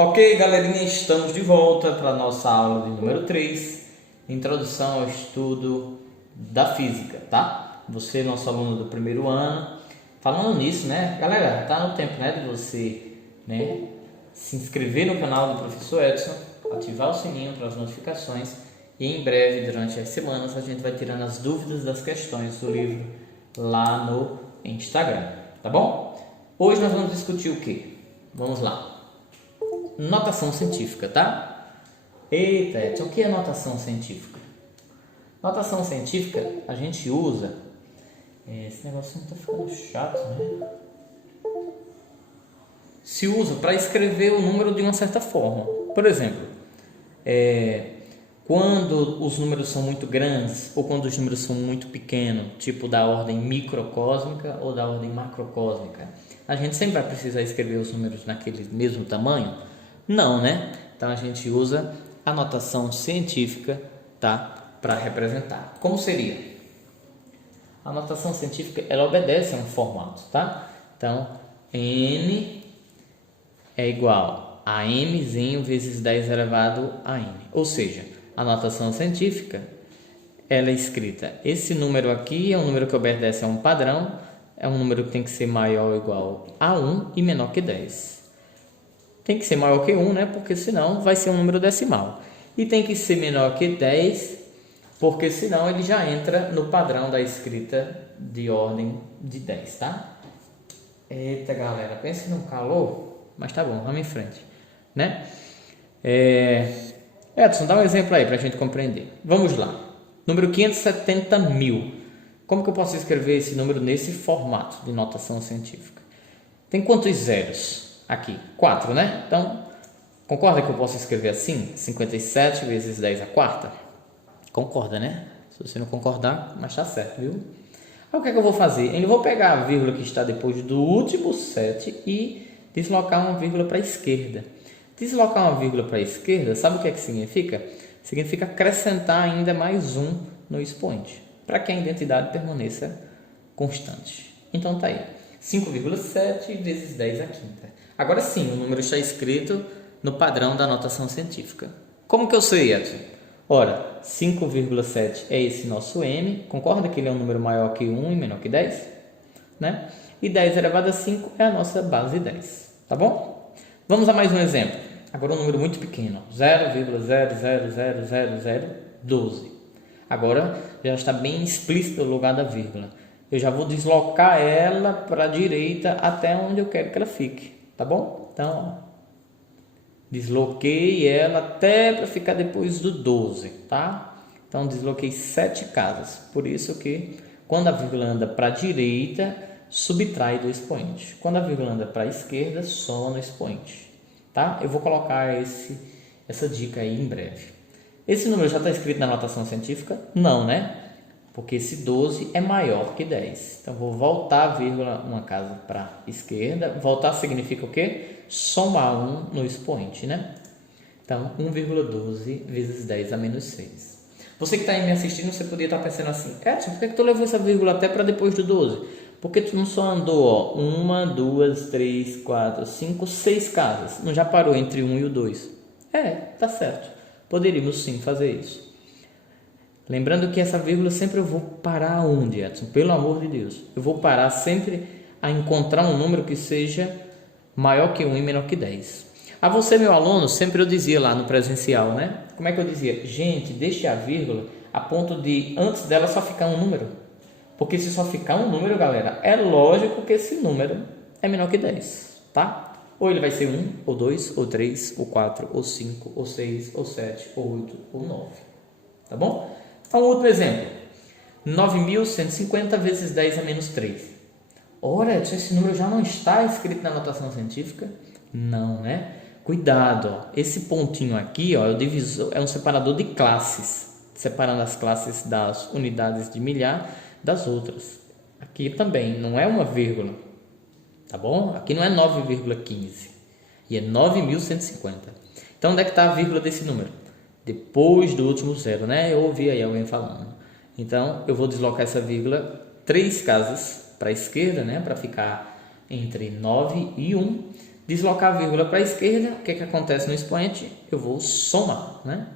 Ok, galerinha, estamos de volta para a nossa aula de número 3, Introdução ao Estudo da Física, tá? Você, nosso aluno do primeiro ano. Falando nisso, né, galera, tá no tempo, né, de você, né, se inscrever no canal do Professor Edson, ativar o sininho para as notificações e em breve, durante as semanas, a gente vai tirando as dúvidas das questões do livro lá no Instagram, tá bom? Hoje nós vamos discutir o quê? Vamos lá. Notação científica, tá? Eita, Edson, o que é notação científica? Notação científica a gente usa... Esse negocinho tá ficando chato, né? Se usa para escrever o número de uma certa forma. Por exemplo, quando os números são muito grandes ou quando os números são muito pequenos, tipo da ordem microcósmica ou da ordem macrocósmica, a gente sempre vai precisar escrever os números naquele mesmo tamanho? Não, né? Então a gente usa a notação científica, tá? Para representar. Como seria? A notação científica, ela obedece a um formato, tá? Então, N é igual a mzinho vezes 10 elevado a n. Ou seja, a notação científica, ela é escrita, esse número aqui é um número que obedece a um padrão, é um número que tem que ser maior ou igual a 1 e menor que 10. Tem que ser maior que 1, né? Porque senão vai ser um número decimal. E tem que ser menor que 10, porque senão ele já entra no padrão da escrita de ordem de 10, tá? Eita, galera, pense num calor, mas tá bom, vamos em frente, né? Edson, dá um exemplo aí para a gente compreender. Vamos lá. Número 570 mil. Como que eu posso escrever esse número nesse formato de notação científica? Tem quantos zeros aqui? 4, né? Então, concorda que eu posso escrever assim? 57 vezes 10 a quarta? Concorda, né? Se você não concordar, mas tá certo, viu? Aí o que é que eu vou fazer? Eu vou pegar a vírgula que está depois do último 7 e deslocar uma vírgula para a esquerda. Deslocar uma vírgula para a esquerda, sabe o que é que significa? Significa acrescentar ainda mais um no expoente, para que a identidade permaneça constante. Então tá aí, 5,7 vezes 10 a quinta. Agora sim, o número está escrito no padrão da notação científica. Como que eu sei, Edson? Ora, 5,7 é esse nosso m, concorda que ele é um número maior que 1 e menor que 10? Né? E 10 elevado a 5 é a nossa base 10, tá bom? Vamos a mais um exemplo. Agora um número muito pequeno, 0,0000012. Agora já está bem explícito o lugar da vírgula. Eu já vou deslocar ela para a direita até onde eu quero que ela fique, tá bom? Então, desloquei ela até para ficar depois do 12, tá? Então, desloquei 7 casas. Por isso que quando a vírgula anda para a direita, subtrai do expoente. Quando a vírgula anda para a esquerda, soma no expoente, tá? Eu vou colocar essa dica aí em breve. Esse número já está escrito na notação científica? Não, né? Porque esse 12 é maior que 10. Então, vou voltar a vírgula uma casa para a esquerda. Voltar significa o quê? Somar 1 no expoente, né? Então, 1,12 vezes 10 a menos 6. Você que está aí me assistindo, você poderia estar pensando assim, Edson, por que tu levou essa vírgula até para depois do 12? Porque tu não só andou, ó, 1, 2, 3, 4, 5, 6 casas. Não já parou entre 1 e o 2? Tá certo. Poderíamos sim fazer isso. Lembrando que essa vírgula sempre eu vou parar onde, Edson? Pelo amor de Deus. Eu vou parar sempre a encontrar um número que seja maior que 1 e menor que 10. A você, meu aluno, sempre eu dizia lá no presencial, né? Como é que eu dizia? Gente, deixe a vírgula a ponto de antes dela só ficar um número. Porque se só ficar um número, galera, é lógico que esse número é menor que 10, tá? Ou ele vai ser 1, ou 2, ou 3, ou 4, ou 5, ou 6, ou 7, ou 8, ou 9. Tá bom? Então, outro exemplo. 9.150 vezes 10 a menos 3. Ora, esse número já não está escrito na notação científica? Não, né? Cuidado, ó. Esse pontinho aqui, ó, é o divisor, é um separador de classes, separando as classes das unidades de milhar das outras. Aqui também não é uma vírgula, tá bom? Aqui não é 9,15 e é 9.150. Então, onde é que está a vírgula desse número? Depois do último zero, né? Eu ouvi aí alguém falando. Então, eu vou deslocar essa vírgula 3 casas para a esquerda, né? Para ficar entre 9 e 1. Deslocar a vírgula para a esquerda, o que acontece no expoente? Eu vou somar, né?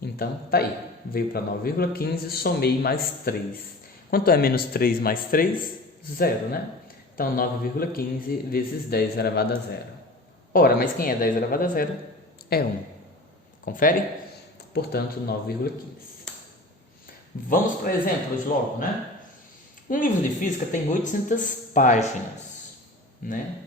Então, tá aí. Veio para 9,15, somei mais 3. Quanto é menos 3 mais 3? 0, né? Então, 9,15 vezes 10 elevado a 0. Ora, mas quem é 10 elevado a 0? É 1. Confere? Portanto, 9,15. Vamos para exemplos logo, né? Um livro de física tem 800 páginas, né?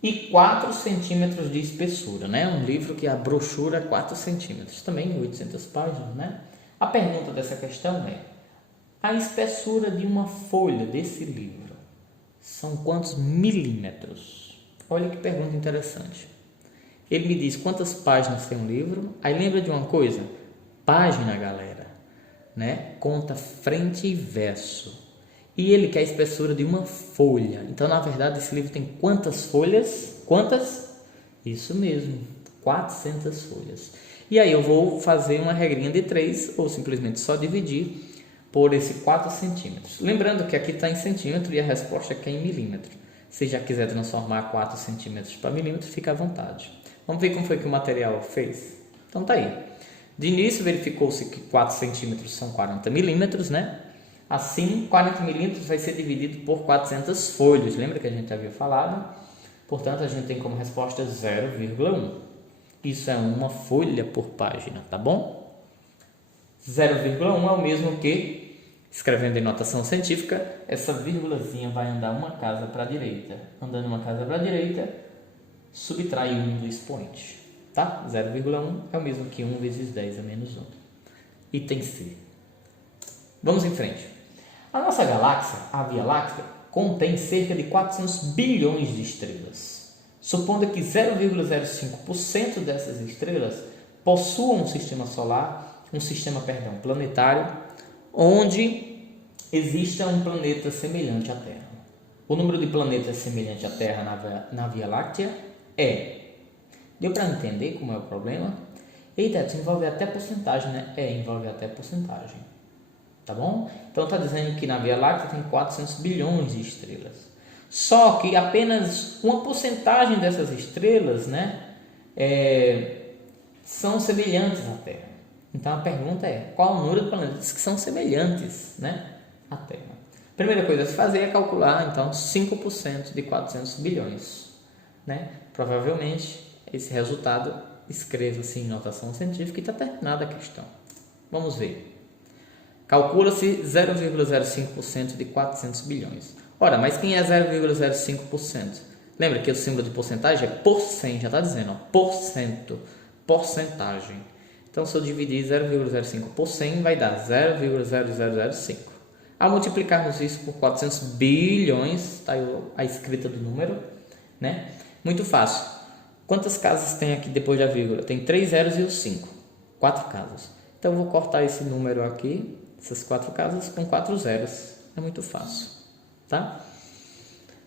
E 4 centímetros de espessura, né? Um livro que a brochura é 4 centímetros, também 800 páginas, né? A pergunta dessa questão é: a espessura de uma folha desse livro são quantos milímetros? Olha que pergunta interessante. Ele me diz quantas páginas tem um livro, aí lembra de uma coisa? Página, galera, né? Conta frente e verso. E ele quer a espessura de uma folha. Então, na verdade, esse livro tem quantas folhas? Quantas? Isso mesmo, 400 folhas. E aí eu vou fazer uma regrinha de 3, ou simplesmente só dividir por esse 4 centímetros. Lembrando que aqui está em centímetro e a resposta aqui é em milímetro. Se já quiser transformar 4 centímetros para milímetro, fica à vontade. Vamos ver como foi que o material fez? Então, tá aí. De início, verificou-se que 4 centímetros são 40 milímetros, né? Assim, 40 milímetros vai ser dividido por 400 folhas. Lembra que a gente havia falado? Portanto, a gente tem como resposta 0,1. Isso é uma folha por página, tá bom? 0,1 é o mesmo que, escrevendo em notação científica, essa vírgulazinha vai andar uma casa para a direita. Andando uma casa para a direita, subtrai 1 do expoente. Tá? 0,1 é o mesmo que 1 vezes 10 a menos 1. Item C. Vamos em frente. A nossa galáxia, a Via Láctea, contém cerca de 400 bilhões de estrelas. Supondo que 0,05% dessas estrelas possuam um sistema solar, planetário, onde exista um planeta semelhante à Terra. O número de planetas semelhante à Terra na Via Láctea é... Deu para entender como é o problema? Eita, isso envolve até porcentagem, né? Envolve até porcentagem. Tá bom? Então está dizendo que na Via Láctea tem 400 bilhões de estrelas. Só que apenas uma porcentagem dessas estrelas, né, são semelhantes à Terra. Então a pergunta é: qual o número de planetas que são semelhantes, né, à Terra? Primeira coisa a se fazer é calcular então 5% de 400 bilhões, né? Provavelmente esse resultado escreva-se em notação científica e está terminada a questão. Vamos ver. Calcula-se 0,05% de 400 bilhões. Ora, mas quem é 0,05%? Lembra que o símbolo de porcentagem é por 100, já está dizendo, ó, por cento, porcentagem. Então, se eu dividir 0,05 por 100, vai dar 0,0005. Ao multiplicarmos isso por 400 bilhões, está aí a escrita do número, né? Muito fácil. Quantas casas tem aqui depois da vírgula? Tem 3 zeros e o 5. 4 casas. Então, eu vou cortar esse número aqui, essas 4 casas, com 4 zeros. É muito fácil, tá?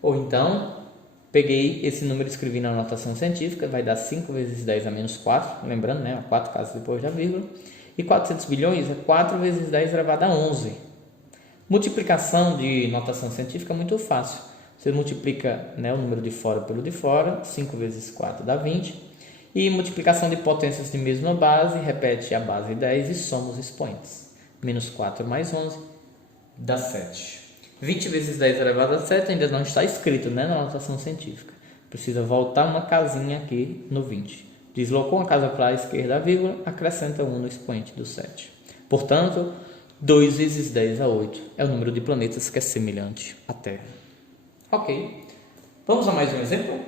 Ou então, peguei esse número e escrevi na notação científica, vai dar 5 vezes 10 a menos 4, lembrando, né? 4 casas depois da vírgula. E 400 bilhões é 4 vezes 10 elevado a 11. Multiplicação de notação científica é muito fácil. Você multiplica, né, o número de fora pelo de fora, 5 vezes 4 dá 20. E multiplicação de potências de mesma base, repete a base 10 e soma os expoentes. Menos 4 mais 11 dá 7. 20 vezes 10 elevado a 7 ainda não está escrito, né, na notação científica. Precisa voltar uma casinha aqui no 20. Deslocou uma casa para a esquerda, a vírgula, acrescenta 1 no expoente do 7. Portanto, 2 vezes 10 a 8 é o número de planetas que é semelhante à Terra. Ok. Vamos a mais um exemplo?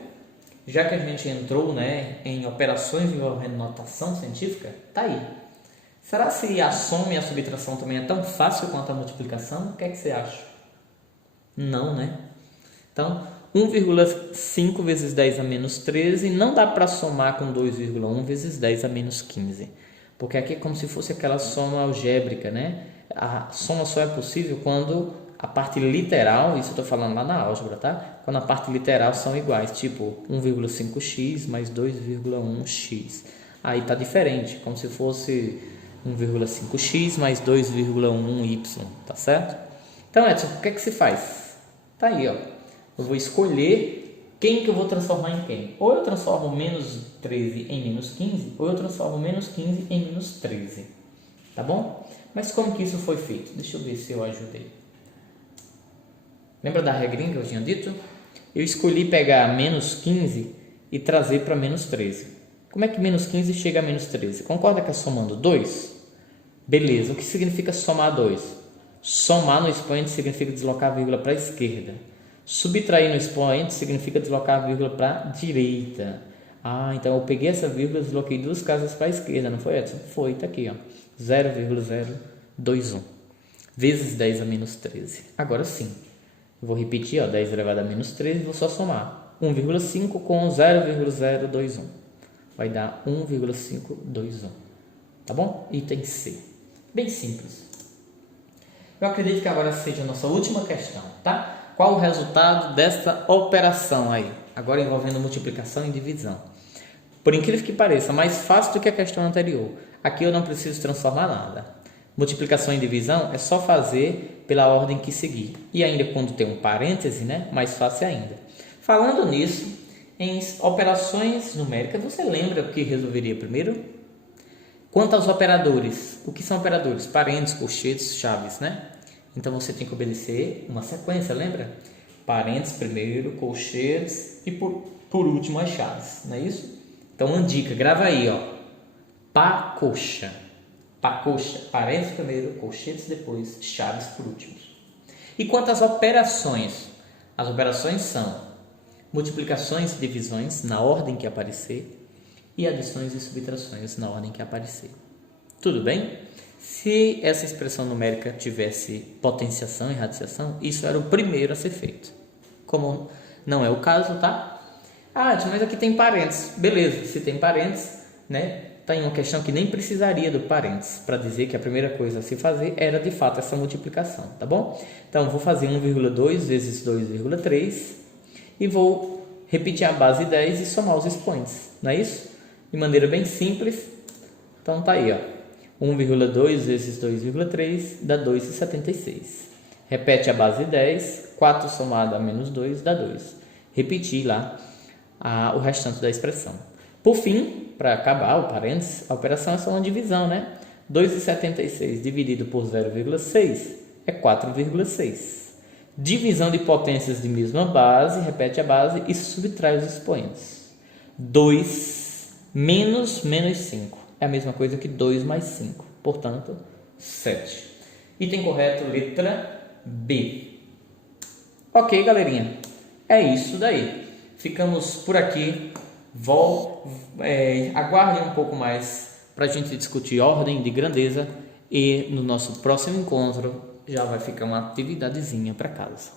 Já que a gente entrou, né, em operações envolvendo notação científica, tá aí. Será se a soma e a subtração também é tão fácil quanto a multiplicação? O que é que você acha? Não, né? Então, 1,5 vezes 10 a menos 13 não dá para somar com 2,1 vezes 10 a menos 15. Porque aqui é como se fosse aquela soma algébrica, né? A soma só é possível quando a parte literal, isso eu estou falando lá na álgebra, tá? Quando a parte literal são iguais, tipo 1,5x mais 2,1x. Aí tá diferente, como se fosse 1,5x mais 2,1y, tá certo? Então, Edson, o que é que se faz? Tá aí, ó. Eu vou escolher quem que eu vou transformar em quem? Ou eu transformo menos 13 em menos 15, ou eu transformo menos 15 em menos 13. Tá bom? Mas como que isso foi feito? Deixa eu ver se eu ajudei. Lembra da regrinha que eu tinha dito? Eu escolhi pegar menos 15 e trazer para menos 13. Como é que menos 15 chega a menos 13? Concorda que é somando 2? Beleza, o que significa somar 2? Somar no expoente significa deslocar a vírgula para a esquerda. Subtrair no expoente significa deslocar a vírgula para a direita. Então eu peguei essa vírgula e desloquei 2 casas para a esquerda, não foi, Edson? Foi, está aqui, ó, 0,021 vezes 10 a menos 13. Agora sim, eu vou repetir, ó, 10 elevado a menos 13, vou só somar 1,5 com 0,021. Vai dar 1,521. Tá bom? Item C. Bem simples. Eu acredito que agora seja a nossa última questão, tá? Qual o resultado desta operação aí? Agora envolvendo multiplicação e divisão. Por incrível que pareça, mais fácil do que a questão anterior. Aqui eu não preciso transformar nada. Multiplicação e divisão é só fazer pela ordem que seguir. E ainda quando tem um parêntese, né? Mais fácil ainda. Falando nisso, em operações numéricas, você lembra o que resolveria primeiro? Quanto aos operadores, o que são operadores? Parênteses, colchetes, chaves, né? Então você tem que obedecer uma sequência, lembra? Parênteses primeiro, colchetes e por último as chaves, não é isso? Então uma dica, grava aí, ó. Pacoxa. Pacoxa, parênteses primeiro, colchetes depois, chaves por último. E quanto às operações? As operações são multiplicações e divisões na ordem que aparecer e adições e subtrações na ordem que aparecer. Tudo bem? Se essa expressão numérica tivesse potenciação e radiciação, isso era o primeiro a ser feito. Como não é o caso, tá? Mas aqui tem parênteses. Beleza, se tem parênteses, né? Tá em uma questão que nem precisaria do parênteses para dizer que a primeira coisa a se fazer era de fato essa multiplicação, tá bom? Então, vou fazer 1,2 vezes 2,3 e vou repetir a base 10 e somar os expoentes, não é isso? De maneira bem simples. Então, tá aí, ó. 1,2 vezes 2,3 dá 2,76. Repete a base 10, 4 somado a menos 2 dá 2. Repetir lá o restante da expressão. Por fim, para acabar o parênteses, a operação é só uma divisão, né? 2,76 dividido por 0,6 é 4,6. Divisão de potências de mesma base, repete a base e subtrai os expoentes. 2 menos 5. É a mesma coisa que 2 mais 5, portanto, 7. Item correto, letra B. Ok, galerinha, é isso daí. Ficamos por aqui. Aguardem um pouco mais para a gente discutir ordem de grandeza e no nosso próximo encontro já vai ficar uma atividadezinha para casa.